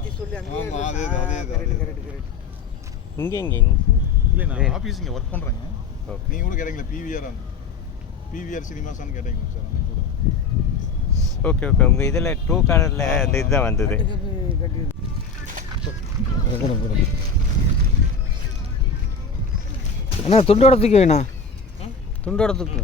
மாற்றி சொல்லி அங்கே அதே கரெக்ட் கரெக்ட் இங்கே இல்லை நான் ஆஃபீஸ் இங்கே ஒர்க் பண்ணுறேங்க. நீங்கள் கூட கேட்டீங்களா பிவிஆர் சினிமாஸான்னு கேட்டீங்களா சார் அன்னைக்கு கூட. ஓகே உங்கள் இதில் ட்ரூ காலரில் அந்த இதுதான் வந்தது. அண்ணா துண்டோட தூக்கி வேணா துண்டோட தூக்கு.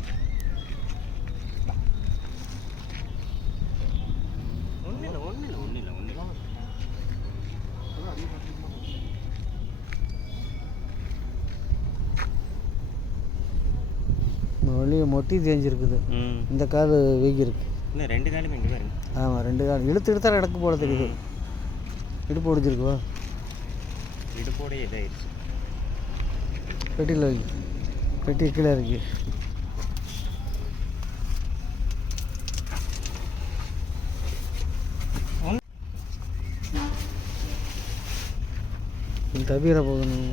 வெளியே மொட்டி தேஞ்சிருக்குது. இந்த கால் வீங்கிருக்கு. இன்னும் 2 காலும் இங்கே பாருங்க. ஆமாம் 2 கால் இழுத்தா இடக்கு போல தெரியுது. இடுப்பு ஒடிச்சிருக்குவா? இடுப்போடே இதாகிடுச்சு. பெட்டியில் வை. பெட்டி கீழே இருக்கு. தவிர போகணும்.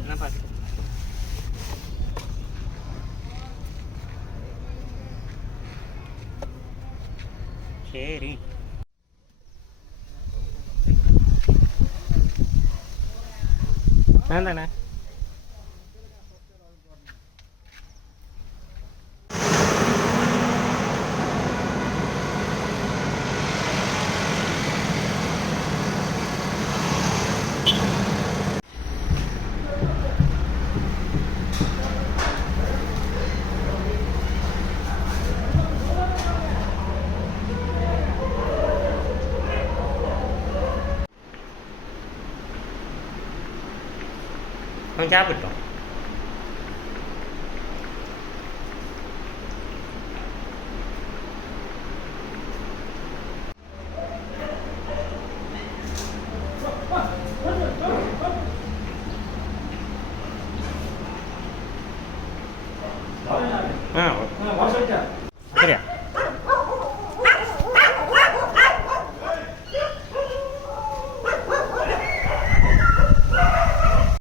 சரி தானே அவன் சாப்பிட்டோம். சரியா